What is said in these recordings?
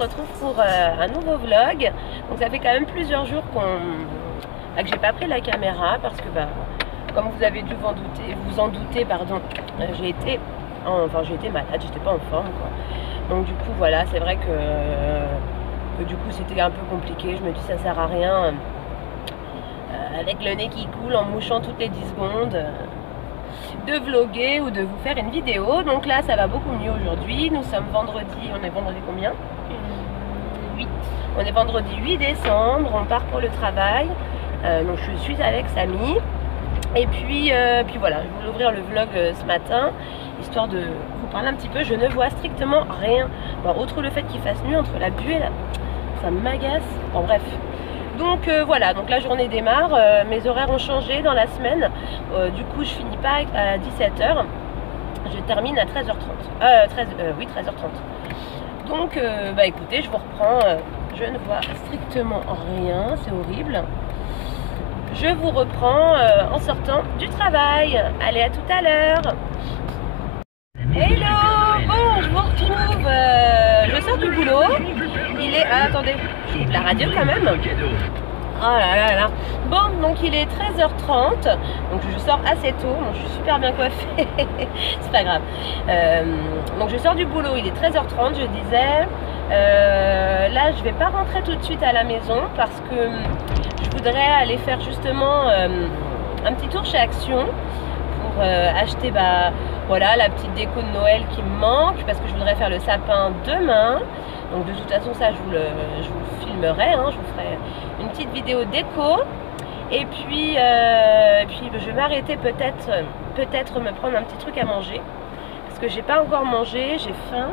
retrouve pour un nouveau vlog. Donc ça fait quand même plusieurs jours que j'ai pas pris la caméra parce que comme vous avez dû vous en douter, pardon, j'ai été malade, j'étais pas en forme quoi. Donc du coup voilà, c'est vrai que du coup c'était un peu compliqué. Je me dis ça sert à rien avec le nez qui coule en mouchant toutes les 10 secondes de vlogger ou de vous faire une vidéo. Donc là ça va beaucoup mieux aujourd'hui. Nous sommes vendredi, on est vendredi combien? 8. On est vendredi 8 décembre, on part pour le travail. Donc je suis avec Samy. Et puis voilà, je voulais ouvrir le vlog ce matin, histoire de vous parler un petit peu. Je ne vois strictement rien. Bon, outre le fait qu'il fasse nuit, entre la buée là, ça m'agace. Bon bref. Donc voilà, donc la journée démarre. Mes horaires ont changé dans la semaine. Du coup, je finis pas à 17 h. Je termine à 13h30. 13h30. Donc écoutez, je vous reprends. Je ne vois strictement rien, c'est horrible. Je vous reprends en sortant du travail. Allez, à tout à l'heure. Hello. Bon, je vous retrouve. Je sors du boulot. Il est... Ah, attendez, j'ouvre la radio quand même. Oh là là là. Bon, donc il est 13h30. Donc je sors assez tôt. Bon, je suis super bien coiffée. C'est pas grave. Donc je sors du boulot. Il est 13h30, je disais. Là, je vais pas rentrer tout de suite à la maison parce que je voudrais aller faire justement un petit tour chez Action pour acheter voilà, la petite déco de Noël qui me manque parce que je voudrais faire le sapin demain. Donc de toute façon ça je vous le filmerai, hein, je vous ferai une petite vidéo déco. Et puis je vais m'arrêter peut-être me prendre un petit truc à manger parce que j'ai pas encore mangé, j'ai faim.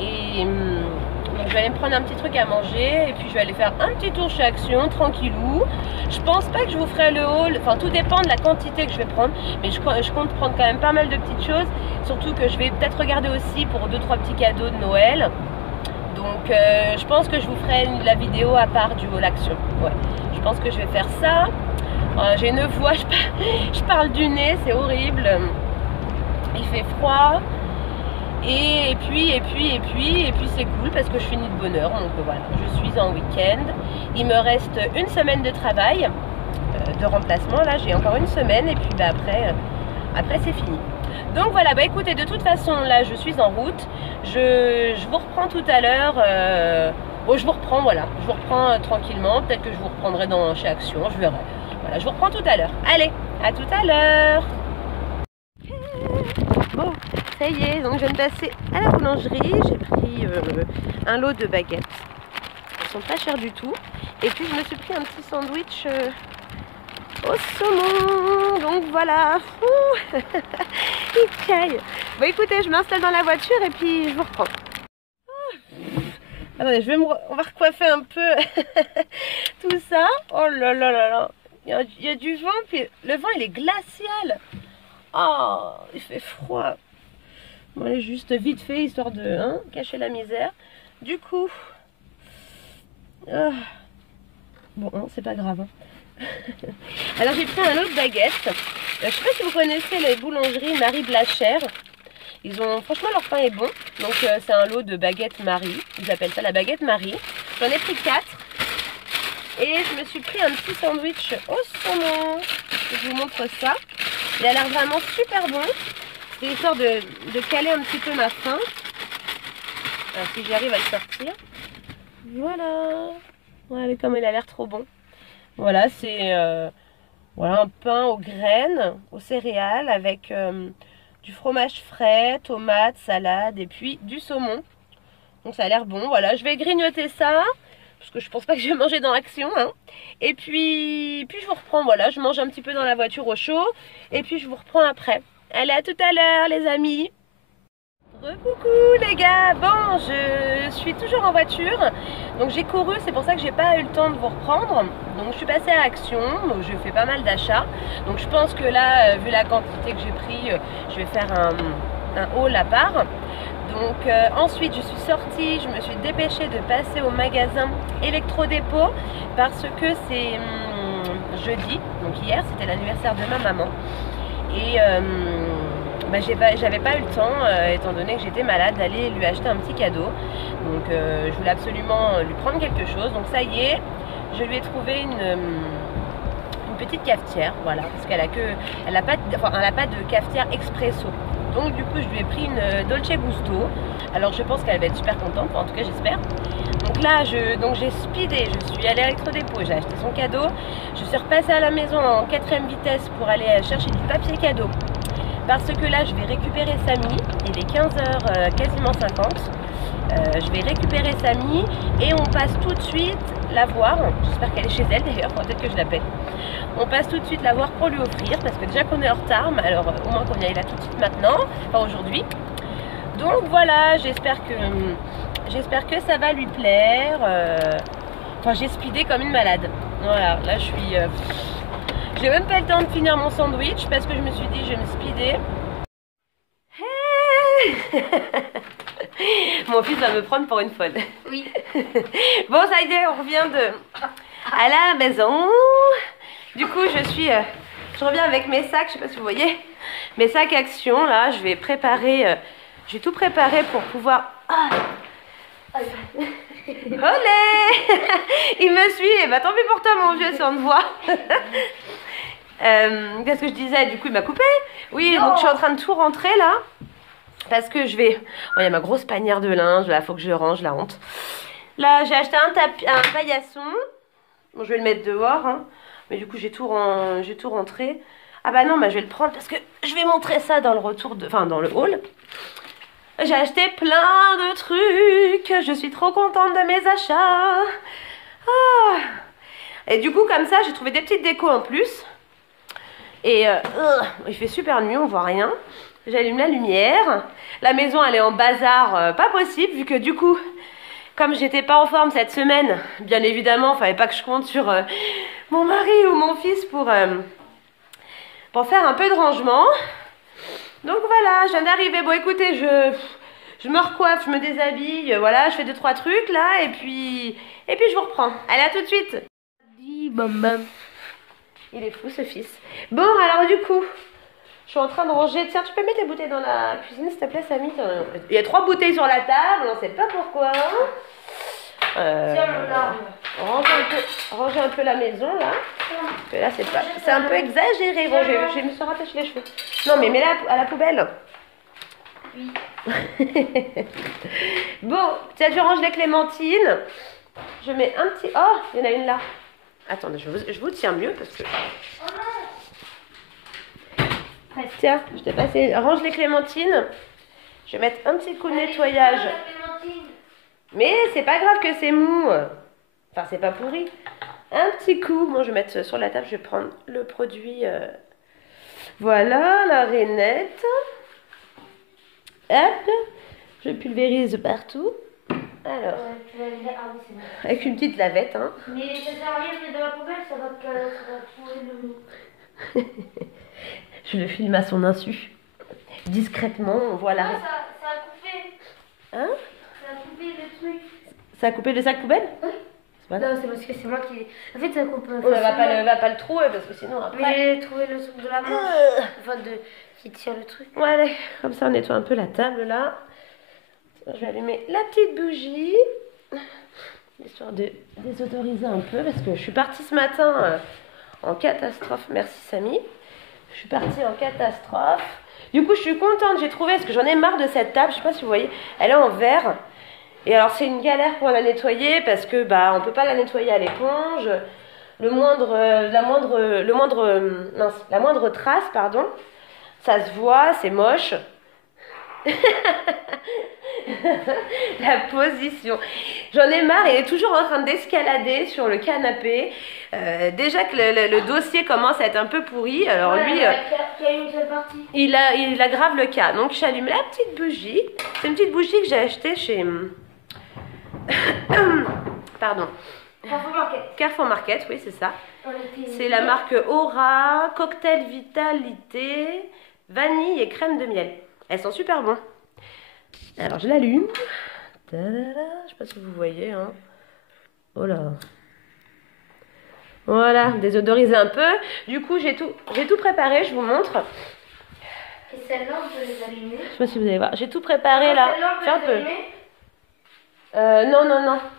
Et donc je vais aller me prendre un petit truc à manger et puis je vais aller faire un petit tour chez Action tranquillou. Je pense pas que je vous ferai le haul, enfin tout dépend de la quantité que je vais prendre, mais je compte prendre quand même pas mal de petites choses, surtout que je vais peut-être regarder aussi pour 2-3 petits cadeaux de Noël. Donc je pense que je vous ferai la vidéo à part du haul Action. Ouais, je pense que je vais faire ça. J'ai une voix, je parle du nez, c'est horrible. Il fait froid. Et puis c'est cool parce que je finis de bonne heure. Donc voilà, je suis en week-end. Il me reste une semaine de travail, de remplacement. Là, j'ai encore une semaine et puis après c'est fini. Donc voilà, écoutez, de toute façon, là, je suis en route. Je vous reprends tout à l'heure. Bon, je vous reprends tranquillement. Peut-être que je vous reprendrai chez Action, je verrai. Voilà, je vous reprends tout à l'heure. Allez, à tout à l'heure. Bon, ça y est, donc je viens de passer à la boulangerie, j'ai pris un lot de baguettes, elles sont pas chères du tout, et puis je me suis pris un petit sandwich au saumon, donc voilà, il caille. Bon écoutez, je m'installe dans la voiture et puis je vous reprends. Attendez, on va recoiffer un peu tout ça. Oh là là là là, il y a du vent, puis le vent il est glacial. Oh, il fait froid. Bon, allez, juste vite fait, histoire de cacher la misère. Du coup, bon, c'est pas grave. Alors, j'ai pris un lot de baguettes. Je sais pas si vous connaissez les boulangeries Marie Blachère. Franchement, leur pain est bon. Donc, c'est un lot de baguettes Marie. Ils appellent ça la baguette Marie. J'en ai pris 4. Et je me suis pris un petit sandwich au saumon. Je vous montre ça. Il a l'air vraiment super bon. C'est histoire de caler un petit peu ma faim. Alors, si j'arrive à le sortir. Voilà. Voilà comme il a l'air trop bon. Voilà, c'est voilà, un pain aux graines, aux céréales, avec du fromage frais, tomates, salade et puis du saumon. Donc ça a l'air bon. Voilà, je vais grignoter ça. Parce que je pense pas que je vais manger dans Action, hein. Et puis je vous reprends, voilà, je mange un petit peu dans la voiture au chaud. Et puis je vous reprends après. Allez, à tout à l'heure les amis. Coucou les gars. Bon, je suis toujours en voiture. Donc j'ai couru, c'est pour ça que j'ai pas eu le temps de vous reprendre. Donc je suis passée à Action, donc j'ai fait pas mal d'achats. Donc je pense que là, vu la quantité que j'ai pris, je vais faire un haul à part. Donc ensuite je suis sortie, je me suis dépêchée de passer au magasin Electrodépôt parce que c'est jeudi, donc hier c'était l'anniversaire de ma maman. Et bah, j'avais pas eu le temps, étant donné que j'étais malade, d'aller lui acheter un petit cadeau. Donc je voulais absolument lui prendre quelque chose. Donc ça y est, je lui ai trouvé une petite cafetière, voilà, parce elle a pas de cafetière expresso. Donc du coup je lui ai pris une Dolce Gusto. Alors je pense qu'elle va être super contente, en tout cas j'espère. Donc là j'ai speedé, je suis allée à l'électrodépôt, j'ai acheté son cadeau. Je suis repassée à la maison en 4e vitesse pour aller chercher du papier cadeau. Parce que là je vais récupérer Samy, il est 15h quasiment 50. Je vais récupérer Samy et on passe tout de suite la voir. J'espère qu'elle est chez elle d'ailleurs, peut-être que je l'appelle. On passe tout de suite la voir pour lui offrir, parce que déjà qu'on est en retard, mais alors au moins qu'on y aille là tout de suite maintenant, enfin aujourd'hui. Donc voilà, j'espère que ça va lui plaire. Enfin j'ai speedé comme une malade. Voilà, là je suis... j'ai même pas le temps de finir mon sandwich parce que je me suis dit je vais me speeder. Hey mon fils va me prendre pour une folle. Oui. Bon, ça y est, on revient à la maison. Du coup, je reviens avec mes sacs, je sais pas si vous voyez, mes sacs action, là, je vais tout préparer pour pouvoir... Ah. Olé il me suit, et bah tant pis pour toi mon vieux si on te voit. Qu'est-ce que je disais? Du coup, il m'a coupé. Oui, donc je suis en train de tout rentrer, là. Parce que je vais... Oh, il y a ma grosse panière de linge, là, faut que je range, la honte. Là, j'ai acheté un paillasson. Bon, je vais le mettre dehors, hein. Mais du coup, j'ai tout rentré. Ah bah non, bah, je vais le prendre parce que je vais montrer ça dans le enfin, dans le haul. J'ai acheté plein de trucs. Je suis trop contente de mes achats. Ah. Et du coup, comme ça, j'ai trouvé des petites décos en plus. Et il fait super nuit, on voit rien. J'allume la lumière. La maison, elle est en bazar, pas possible, vu que du coup, comme j'étais pas en forme cette semaine, bien évidemment, il fallait pas que je compte sur mon mari ou mon fils pour faire un peu de rangement. Donc voilà, je viens d'arriver. Bon, écoutez, je me recoiffe, je me déshabille, voilà, je fais 2-3 trucs là, et puis je vous reprends. Allez, à tout de suite. Il est fou ce fils. Bon, alors du coup, je suis en train de ranger. Tiens, tu peux mettre les bouteilles dans la cuisine, s'il te plaît, Samy? Il y a 3 bouteilles sur la table, on ne sait pas pourquoi. Ranger un peu la maison, là. Parce que là, c'est un peu exagéré. Bon, je me suis rattaché les cheveux. Non, mais mets-la à la poubelle. Oui. Bon, tiens, je range les clémentines. Je mets un petit... Oh, il y en a une là. Attendez, je vous tiens mieux parce que... Tiens, je t'ai passé. Range les clémentines. Je vais mettre un petit coup de nettoyage. Mais c'est pas grave que c'est mou. Enfin, c'est pas pourri. Un petit coup. Bon, je vais mettre sur la table. Je vais prendre le produit. Voilà, la rainette. Hop. Je pulvérise partout. Alors. Avec une petite lavette, hein. Mais ça sert à rien de mettre dans la poubelle, ça va trouver le... Je le filme à son insu. Discrètement, on voit la... Ah, ça a coupé. Hein? Ça a coupé le truc. Ça a coupé le sac poubelle? Oui. Non, c'est parce que c'est moi qui... En fait, ça coupe... On va pas le trouver parce que sinon après... Mais j'ai trouvé le truc de la manche. Enfin, qui tire le truc. Ouais, allez. Comme ça, on nettoie un peu la table, là. Je vais allumer la petite bougie. Histoire de désodoriser un peu parce que je suis partie ce matin en catastrophe. Merci, Samy. Je suis partie en catastrophe. Du coup, je suis contente, j'ai trouvé, parce que j'en ai marre de cette table. Je sais pas si vous voyez, elle est en verre. Et alors, c'est une galère pour la nettoyer parce que on peut pas la nettoyer à l'éponge. La moindre trace, pardon, ça se voit, c'est moche. La position. J'en ai marre, il est toujours en train d'escalader sur le canapé. Déjà que le dossier commence à être un peu pourri. Alors lui, il aggrave le cas. Donc j'allume la petite bougie. C'est une petite bougie que j'ai achetée chez... Pardon. Carrefour Market, oui, c'est ça. C'est la marque Aura, Cocktail Vitalité, vanille et crème de miel. Elles sont super bonnes. Alors je l'allume. Je sais pas si vous voyez, hein. Oh là. Voilà, désodoriser un peu. Du coup, j'ai tout préparé, je vous montre. Et celle-là, on peut les allumer. Je sais pas si vous allez voir. J'ai tout préparé là. Celle-là, on peut Fais un les peu. allumer.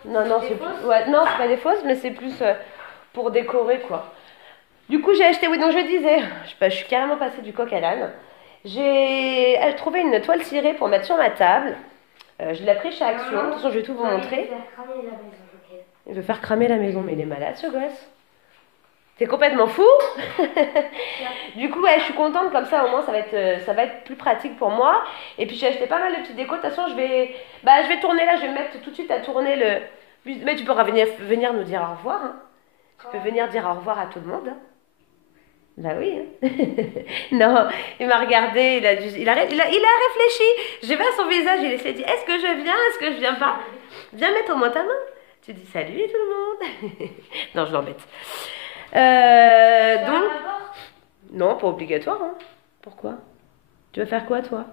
Non, Des c'est fausses ouais, non, c'est pas des fausses, mais c'est plus pour décorer quoi. Du coup, j'ai acheté, oui, donc je disais, je suis carrément passée du coq à l'âne. J'ai trouvé une toile cirée pour mettre sur ma table. Je l'ai pris chez Action. De toute façon, je vais tout vous montrer. Il veut faire cramer la maison, mais il est malade ce gosse. T'es complètement fou. Du coup, ouais, je suis contente comme ça, au moins ça va être plus pratique pour moi. Et puis j'ai acheté pas mal de petites décos. De toute façon, je vais tourner là, je vais me mettre tout de suite à tourner le. Mais tu pourras venir nous dire au revoir. Hein. Tu peux venir dire au revoir à tout le monde. Hein. Bah oui. Hein. Non, il m'a regardé, il a réfléchi. J'ai vu à son visage, il s'est dit est-ce que je viens, est-ce que je viens pas. Viens mettre au moins ta main. Tu dis salut tout le monde. Non, je l'embête. Donc. Non, pas obligatoire. Hein. Pourquoi? Tu vas faire quoi, toi?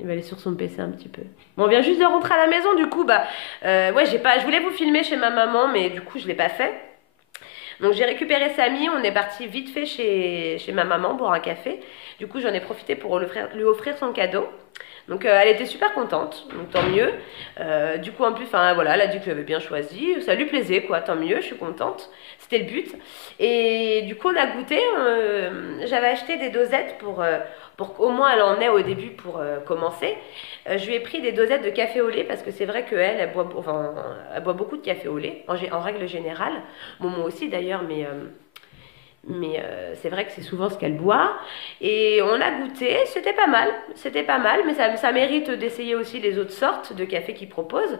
Il va aller sur son PC un petit peu. Bon, on vient juste de rentrer à la maison, du coup, ouais, je voulais vous filmer chez ma maman, mais du coup, je l'ai pas fait. Donc, j'ai récupéré Samy, on est parti vite fait chez ma maman boire un café. Du coup, j'en ai profité pour lui offrir son cadeau. Donc elle était super contente, donc tant mieux. Du coup en plus, voilà, elle a dit que j'avais bien choisi, ça lui plaisait quoi, tant mieux, je suis contente. C'était le but. Et du coup on a goûté, j'avais acheté des dosettes pour qu'au moins elle en ait au début pour commencer. Je lui ai pris des dosettes de café au lait parce que c'est vrai qu'elle, elle boit beaucoup de café au lait, en règle générale. Bon, moi aussi d'ailleurs, mais c'est vrai que c'est souvent ce qu'elle boit. Et on a goûté, c'était pas mal, mais ça mérite d'essayer aussi les autres sortes de café qu'ils proposent.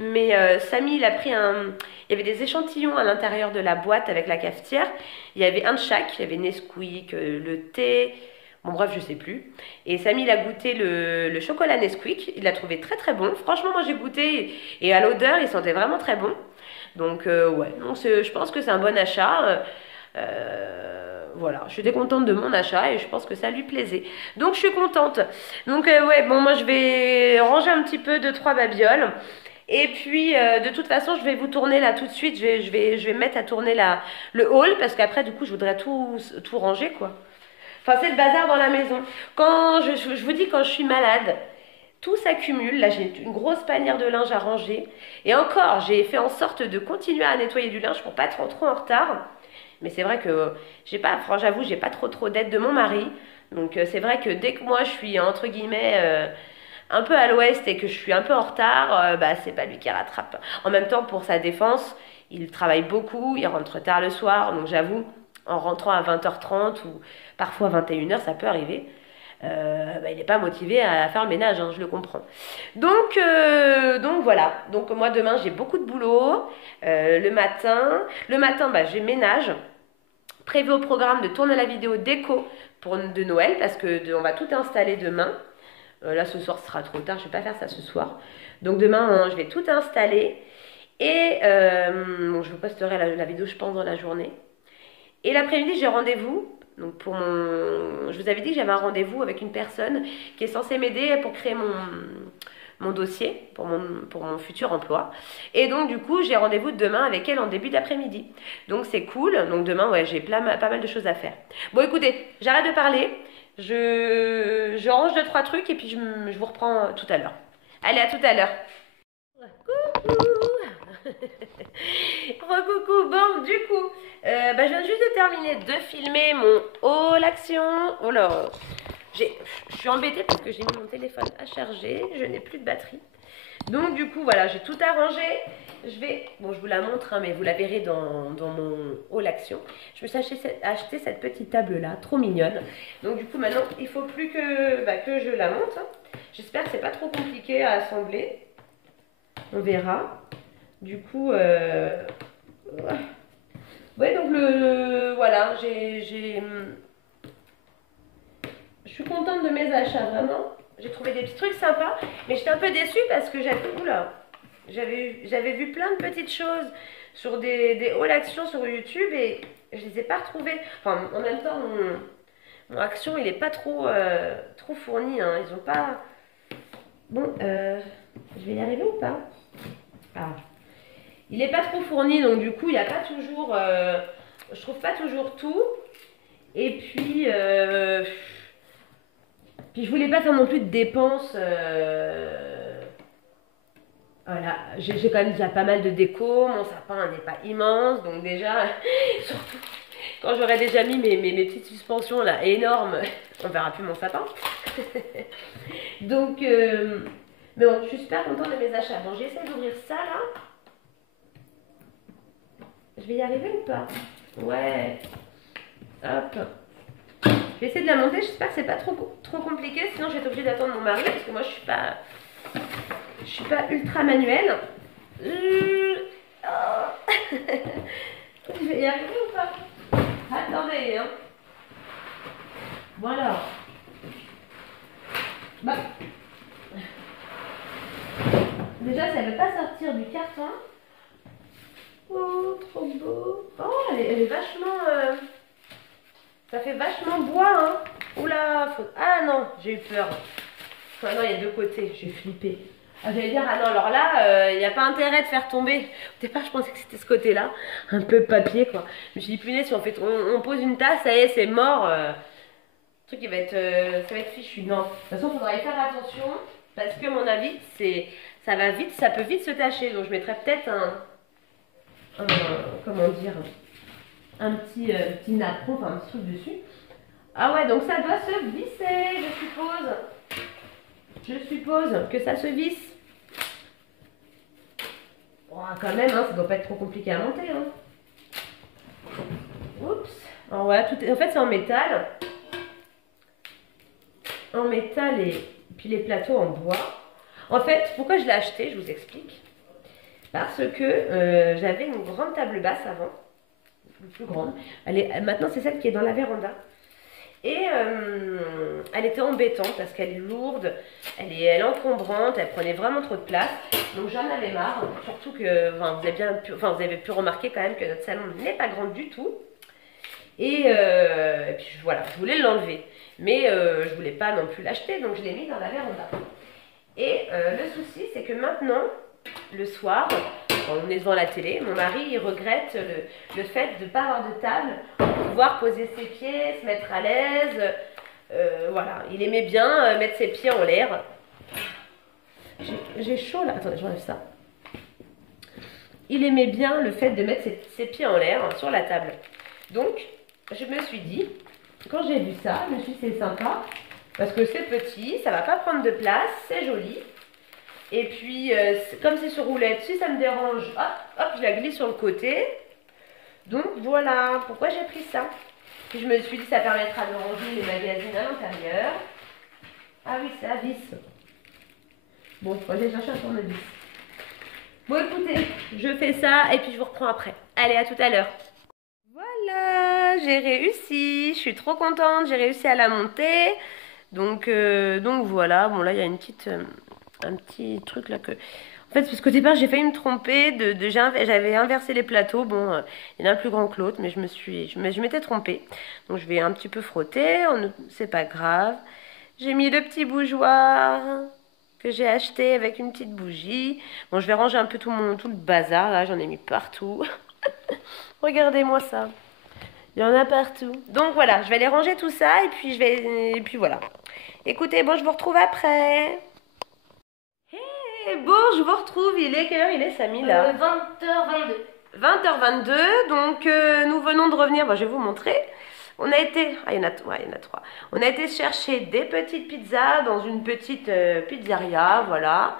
Mais Samy, il a pris il y avait des échantillons à l'intérieur de la boîte avec la cafetière. Il y avait un de chaque, il y avait Nesquik, le thé, bon bref, je sais plus. Et Samy, il a goûté le chocolat Nesquik, il l'a trouvé très très bon. Franchement, moi j'ai goûté et à l'odeur, il sentait vraiment très bon. Donc ouais, non, je pense que c'est un bon achat. Voilà, j'étais contente de mon achat et je pense que ça lui plaisait. Donc je suis contente. Donc ouais, bon, moi je vais ranger un petit peu 2-3 babioles. Et puis de toute façon, je vais vous tourner là tout de suite. Je vais me mettre à tourner le hall parce qu'après, du coup, je voudrais tout ranger quoi. Enfin, c'est le bazar dans la maison. Quand je vous dis, quand je suis malade, tout s'accumule. Là, j'ai une grosse panière de linge à ranger. Et encore, j'ai fait en sorte de continuer à nettoyer du linge pour pas être trop en retard. Mais c'est vrai que j'avoue, j'ai pas trop d'aide de mon mari. Donc c'est vrai que dès que moi je suis entre guillemets un peu à l'ouest et que je suis un peu en retard, c'est pas lui qui rattrape. En même temps, pour sa défense, il travaille beaucoup, il rentre tard le soir. Donc j'avoue, en rentrant à 20h30 ou parfois 21h, ça peut arriver. Il n'est pas motivé à faire le ménage, hein, je le comprends. Donc voilà. Donc moi demain j'ai beaucoup de boulot. Le matin, je ménage. Prévu au programme de tourner la vidéo déco de Noël parce que on va tout installer demain. Là ce soir ce sera trop tard, je vais pas faire ça ce soir. Donc demain je vais tout installer et je vous posterai la vidéo je pense dans la journée. Et l'après-midi j'ai rendez-vous. Donc je vous avais dit que j'avais un rendez-vous avec une personne qui est censée m'aider pour créer mon dossier pour mon futur emploi. Et donc du coup j'ai rendez-vous demain avec elle en début d'après-midi. Donc c'est cool. Donc demain ouais j'ai pas mal de choses à faire. Bon écoutez, j'arrête de parler. Je range 2-3 trucs et puis je vous reprends tout à l'heure. Allez, à tout à l'heure. Coucou. Recoucou. Bon du coup je viens juste de terminer de filmer mon haul action. Oh là, je suis embêtée parce que j'ai mis mon téléphone à charger, je n'ai plus de batterie. Donc du coup voilà, j'ai tout arrangé. Je vous la montre, hein, mais vous la verrez dans mon haul action. Je me suis acheté cette petite table là, trop mignonne. Donc du coup maintenant, il faut plus que je la monte. Hein. J'espère que c'est pas trop compliqué à assembler. On verra. Du coup, ouais, donc voilà, je suis contente de mes achats, vraiment. J'ai trouvé des petits trucs sympas, mais j'étais un peu déçue parce que j'avais vu plein de petites choses sur des hauls actions sur YouTube et je les ai pas retrouvées. Enfin, en même temps, mon action, il est pas trop fourni, hein. Ils ont pas... Bon, je vais y arriver ou pas? Ah. Il n'est pas trop fourni, donc du coup, il n'y a pas toujours... je trouve pas toujours tout. Et puis, je voulais pas faire non plus de dépenses. Voilà, j'ai quand même déjà pas mal de déco. Mon sapin n'est pas immense, donc déjà, surtout quand j'aurai déjà mis mes petites suspensions là énormes, on verra plus mon sapin. Donc, mais bon, je suis super contente de mes achats. Bon, j'essaie d'ouvrir ça là. Je vais y arriver ou pas? Ouais. Hop. Je vais essayer de la monter. J'espère que c'est pas trop compliqué. Sinon, je vais être obligée d'attendre mon mari parce que moi, je suis pas ultra manuelle. Oh. Je vais y arriver ou pas? Attendez, hein. Voilà. Bah. Déjà, ça ne veut pas sortir du carton. Oh, trop beau. Oh, elle est vachement... Ça fait vachement bois, hein. Oula, faut... Ah non, j'ai eu peur. Ah non, il y a deux côtés, j'ai flippé. Ah, j'allais dire, ah non, alors là, il n'y a pas intérêt de faire tomber. Au départ, je pensais que c'était ce côté-là. Un peu papier, quoi. Je me suis dit, punaise, si on pose une tasse, ça y est, c'est mort. Le truc, ça va être fichu. Non, de toute façon, il faudra y faire attention. Parce que, à mon avis, ça peut vite se tacher. Donc, je mettrais peut-être comment dire, un petit napperon, enfin un petit truc dessus. Ah ouais, donc ça doit se visser, je suppose. Je suppose que ça se visse. Oh, quand même, hein, ça doit pas être trop compliqué à monter. Hein. Oups. Alors voilà, en fait, c'est en métal. En métal et puis les plateaux en bois. En fait, pourquoi je l'ai acheté, je vous explique. Parce que j'avais une grande table basse avant. Plus grande. Maintenant, c'est celle qui est dans la véranda. Et elle était embêtante parce qu'elle est lourde, elle est encombrante, elle prenait vraiment trop de place. Donc j'en avais marre, surtout que vous avez pu remarquer quand même que notre salon n'est pas grand du tout. Et puis voilà, je voulais l'enlever. Mais je voulais pas non plus l'acheter, donc je l'ai mis dans la véranda. Et le souci, c'est que maintenant, le soir, quand on est devant la télé, mon mari il regrette le fait de ne pas avoir de table pour pouvoir poser ses pieds, se mettre à l'aise. Voilà, il aimait bien mettre ses pieds en l'air. J'ai chaud là, attendez, j'enlève ça. Il aimait bien le fait de mettre ses pieds en l'air sur la table. Donc, je me suis dit, quand j'ai vu ça, je me suis dit c'est sympa, parce que c'est petit, ça va pas prendre de place, c'est joli. Et puis, comme c'est sur roulette, si ça me dérange, hop, je la glisse sur le côté. Donc voilà, pourquoi j'ai pris ça. Puis je me suis dit, ça permettra de ranger les magazines à l'intérieur. Ah oui, c'est à vis. Bon, je vais aller chercher un tournevis. Bon, écoutez, je fais ça et puis je vous reprends après. Allez, à tout à l'heure. Voilà, j'ai réussi. Je suis trop contente, j'ai réussi à la monter. Donc voilà, bon là, il y a une petite... un petit truc là que... En fait, parce qu'au départ, j'ai failli me tromper. J'avais inversé les plateaux. Bon, il y en a un plus grand que l'autre, mais je m'étais trompée. Donc, je vais un petit peu frotter. C'est pas grave. J'ai mis le petit bougeoir que j'ai acheté avec une petite bougie. Bon, je vais ranger un peu tout le bazar. Là, j'en ai mis partout. Regardez-moi ça. Il y en a partout. Donc, voilà, je vais aller ranger tout ça. Et puis voilà. Écoutez, bon, je vous retrouve après. Bon, je vous retrouve, quelle heure il est Samy là 20h22. 20h22, donc nous venons de revenir, bon, je vais vous montrer. On a été, il y en a 3. On a été chercher des petites pizzas dans une petite pizzeria, voilà.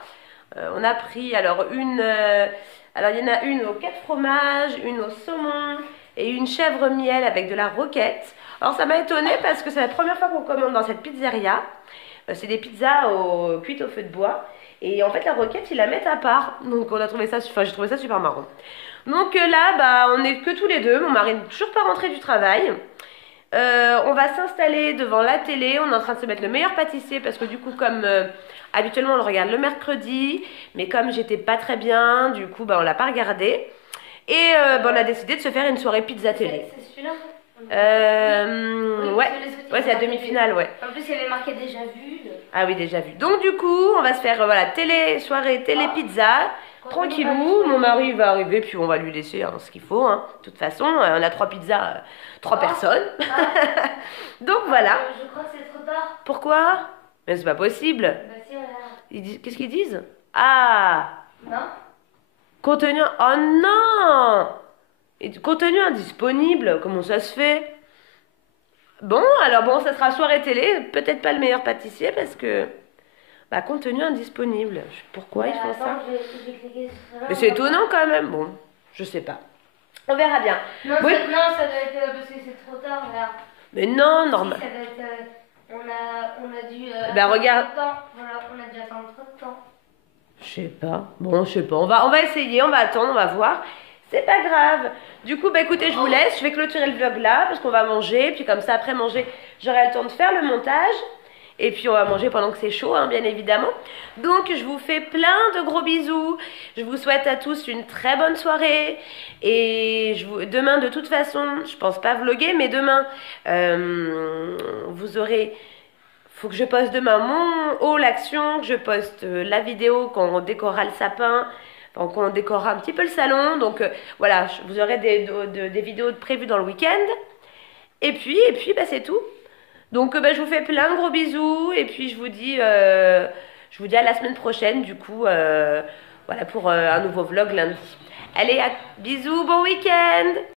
On a pris alors il y en a une aux 4 fromages, une au saumon et une chèvre miel avec de la roquette. Alors ça m'a étonnée parce que c'est la première fois qu'on commande dans cette pizzeria. C'est des pizzas cuites au feu de bois. Et en fait, la roquette, ils la mettent à part. Donc, j'ai trouvé ça super marrant. Donc là, on n'est que tous les deux. Mon mari n'est toujours pas rentré du travail. On va s'installer devant la télé. On est en train de se mettre le meilleur pâtissier parce que du coup, comme habituellement, on le regarde le mercredi. Mais comme j'étais pas très bien, du coup, on l'a pas regardé. Et on a décidé de se faire une soirée pizza télé. C'est celui-là ouais, c'est la demi-finale, ouais. En plus, il y avait marqué déjà vu. Ah oui, déjà vu. Donc du coup, on va se faire soirée télé pizza. Tranquillou, mon mari va arriver, puis on va lui laisser hein, ce qu'il faut. Hein. De toute façon, on a 3 pizzas, 3 personnes. Donc voilà. Je crois que c'est trop tard. Pourquoi? Mais c'est pas possible. Bah si, regarde. Qu'est-ce qu'ils disent? Ah! Non? Contenu... Oh non! Contenu indisponible, comment ça se fait? Bon, alors bon, ça sera soirée télé, peut-être pas le meilleur pâtissier parce que... Bah, contenu indisponible. Pourquoi ils font ça? J'ai cliqué sur ça. Mais c'est étonnant quand même. Bon, je sais pas. On verra bien. Non, Oui. non, ça doit être parce que c'est trop tard, regarde. Mais non, normal. Si, ça doit être... on a dû... Bah, regarde. Voilà, on a dû attendre trop de temps. Je sais pas. Bon, je sais pas. On va essayer, on va attendre, on va voir. C'est pas grave. Du coup, bah écoutez, je vous laisse. Je vais clôturer le vlog là parce qu'on va manger. Puis comme ça, après manger, j'aurai le temps de faire le montage. Et puis on va manger pendant que c'est chaud, hein, bien évidemment. Donc je vous fais plein de gros bisous. Je vous souhaite à tous une très bonne soirée. Et demain, de toute façon, je pense pas vlogger, mais demain, vous aurez... Faut que je poste demain mon haul action, que je poste la vidéo quand on décorera le sapin, enfin, quand on décorera un petit peu le salon. Donc voilà, vous aurez des vidéos prévues dans le week-end. Et puis bah, c'est tout. Donc bah, je vous fais plein de gros bisous et puis je vous dis à la semaine prochaine du coup voilà pour un nouveau vlog lundi. Allez, bisous, bon week-end!